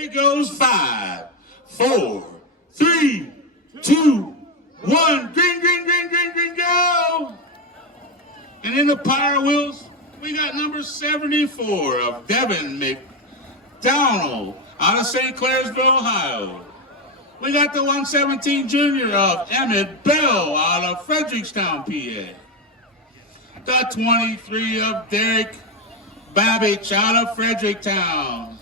It goes 5, 4, 3, 2, 1. Green, green, green, green, green, go! And in the power wheels, we got number 74 of Devin McDonald out of St. Clairsville, Ohio. We got the 117 junior of Emmett Bell out of Frederickstown, PA. The 23 of Derek Babbage out of Fredericktown.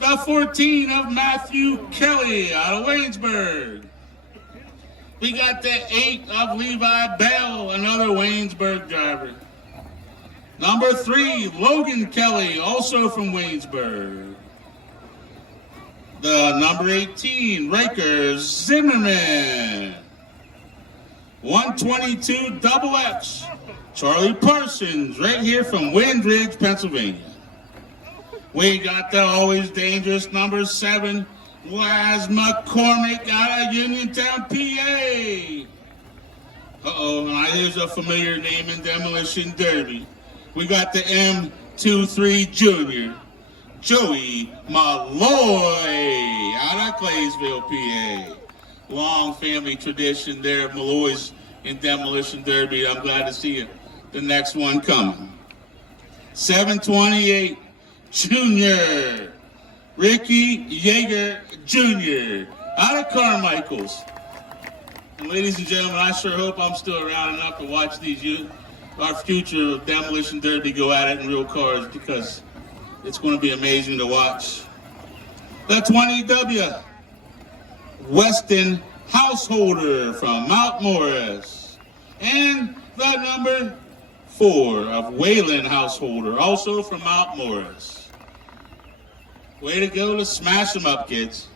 The 14 of Matthew Kelly out of Waynesburg. We got the 8 of Levi Bell, another Waynesburg driver. Number 3, Logan Kelly, also from Waynesburg. The number 18, Riker Zimmerman. 122 Double X, Charlie Parsons, right here from Windridge, Pennsylvania. We got the always dangerous number 7, Laz McCormick out of Uniontown, PA. Uh-oh, here's a familiar name in Demolition Derby. We got the M23 Junior, Joey Malloy out of Claysville, PA. Long family tradition there of Malloy's in Demolition Derby. I'm glad to see it. The next one coming. 728 Junior, Ricky Yeager Jr. out of Carmichael's. And ladies and gentlemen, I sure hope I'm still around enough to watch our future Demolition Derby go at it in real cars, because it's going to be amazing to watch. The 20W, Weston Householder from Mount Morris. And the number 4 of Waylon Householder, also from Mount Morris. Way to go to smash them up, kids.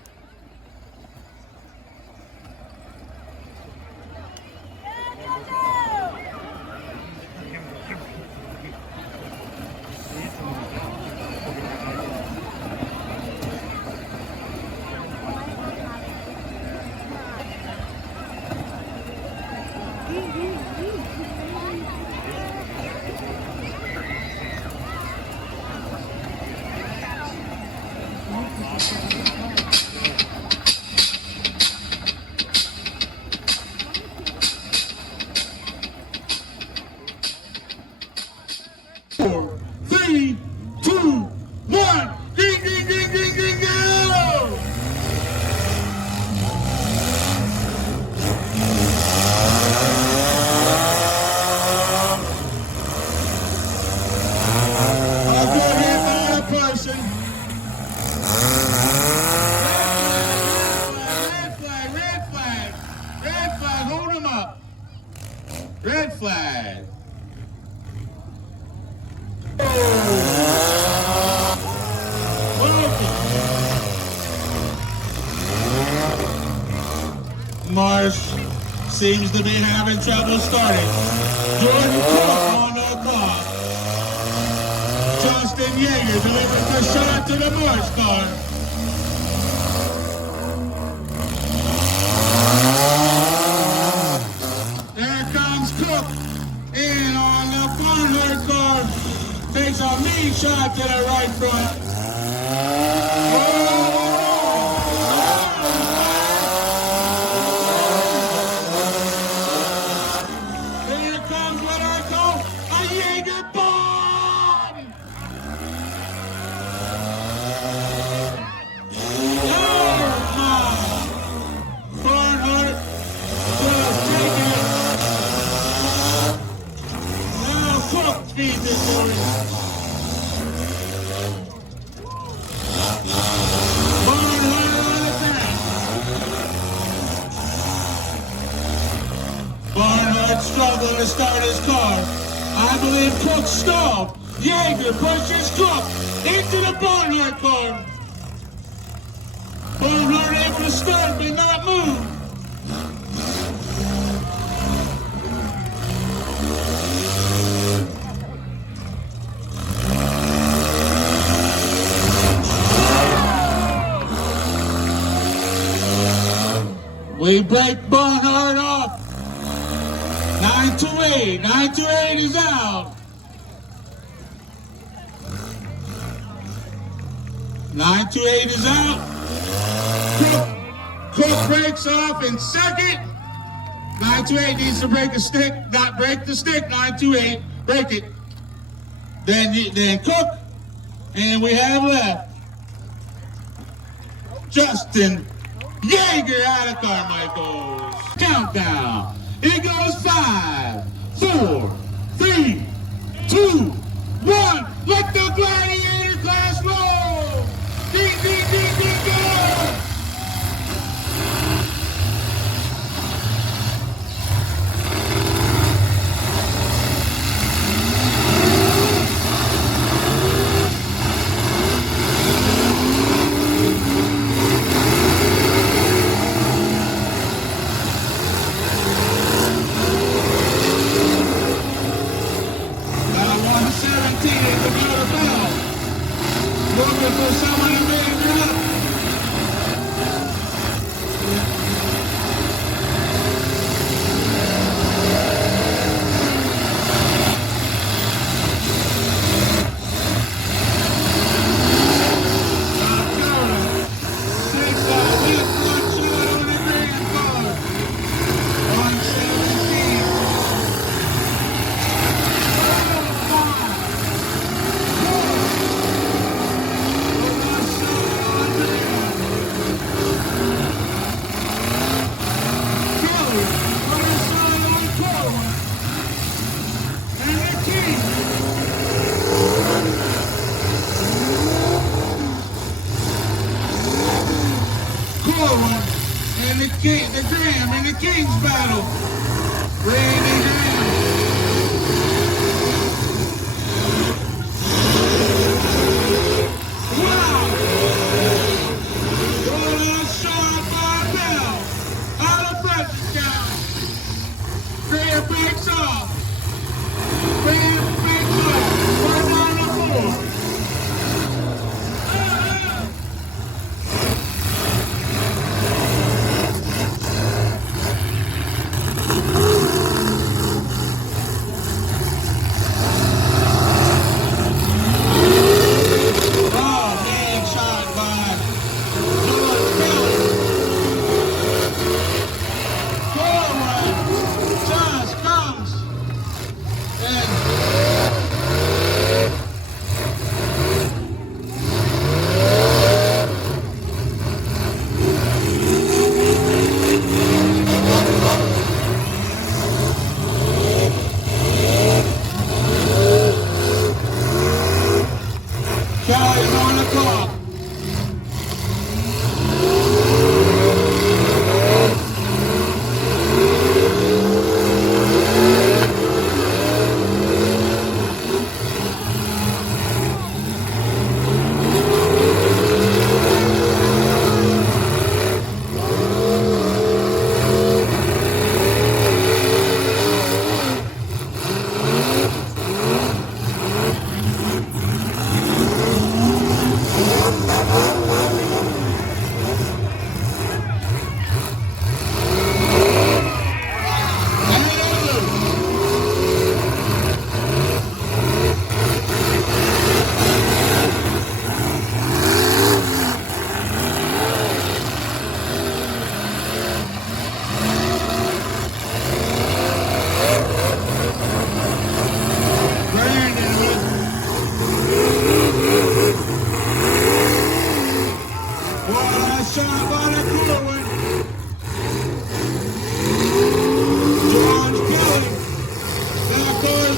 Red flag. Marsh seems to be having trouble starting. Jordan Cook on the clock. Justin Yeager delivers the shot to the Marsh car. In on the Barnhart car, takes a mean shot to the right front. Here comes what I call a Jaeger bomb. Barnhart just taking it. Cook feeds it for him. Barnhart on the back. Barnhart struggled to start his car. I believe Cook stalled. Yeager pushes Cook into the Barnhart car. Barnhart able to start but not move. We break Barnhart off. 928. 928 is out. 928 is out. Cook breaks off in second. 928 needs to break a stick. Not break the stick. 928, break it. Then Cook, and we have left Justin Yeager out of Carmichael's. Countdown. It goes 5, 4, 3, 2, 1. Let the gladiator class roll. Ding, ding, ding, ding, go. Looking for someone to make it up. And the Graham in the King's battle. Randy Graham. Wow! What a shot by Bell out of Jacktown. Graham breaks off. Graham breaks off. We're down to 4. Kelly's on the clock.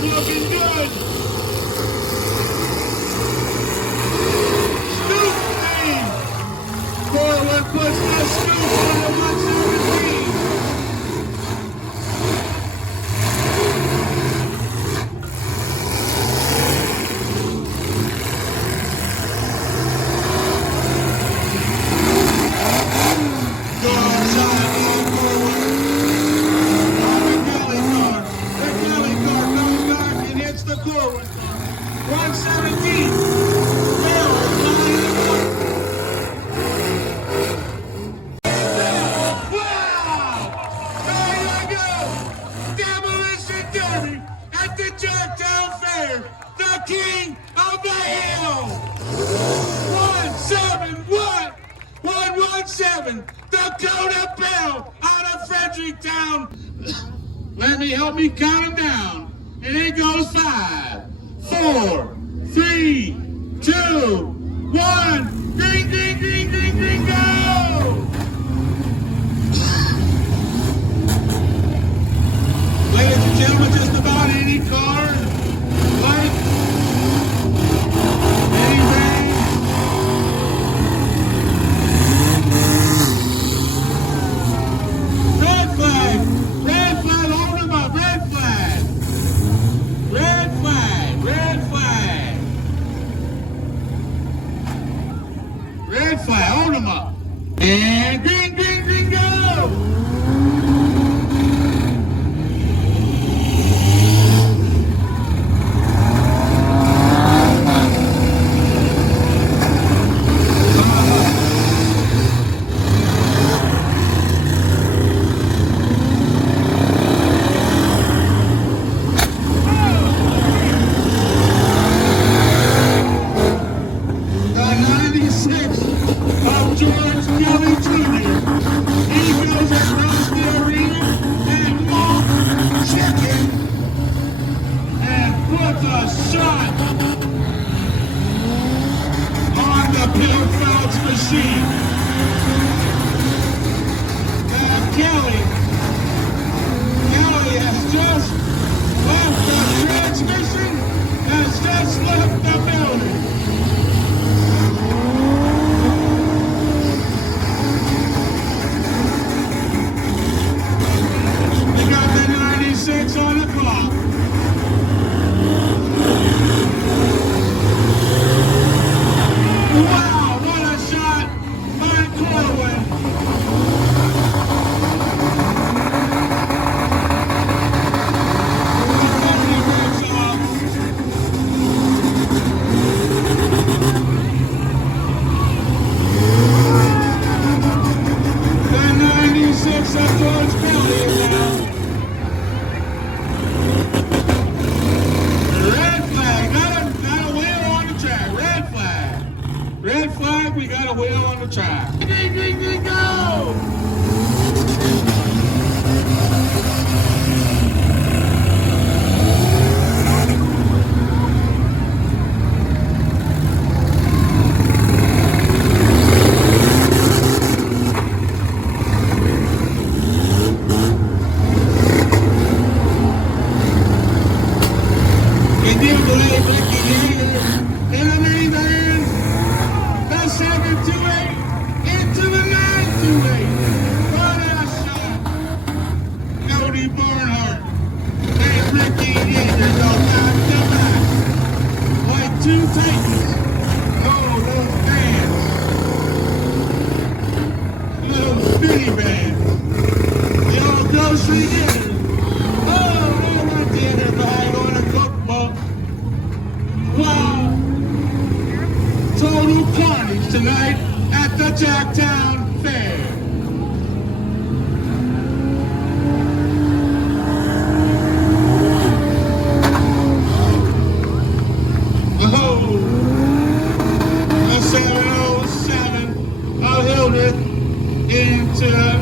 Looking good. Scoop team. Forward puts the scoop on the 117. Good 7, Dakota Bill out of Fredericktown. Help me count them down. And it goes 5, 4, 3, 2, 1. Green, green, green, green, green, go! Ladies and gentlemen, just about any car, light, any rain. Red flag, hold them up, red flag. Red flag, red flag. Red flag, hold them up. And green, green, green, go! We got a wheel on the track. Ding, ding, ding, go! Can you believe Ricky here in the main van? The 728 into the 928. What a shot. Cody Barnhart and Ricky Yeager go back to back like two Titans. Oh, those bands. Little bitty bands. The old grocery dinner. Oh, they went dinner bag on a cookbook. Wow. Total carnage tonight at the Jacktown Fair. Oh, the 707 of Hildreth into the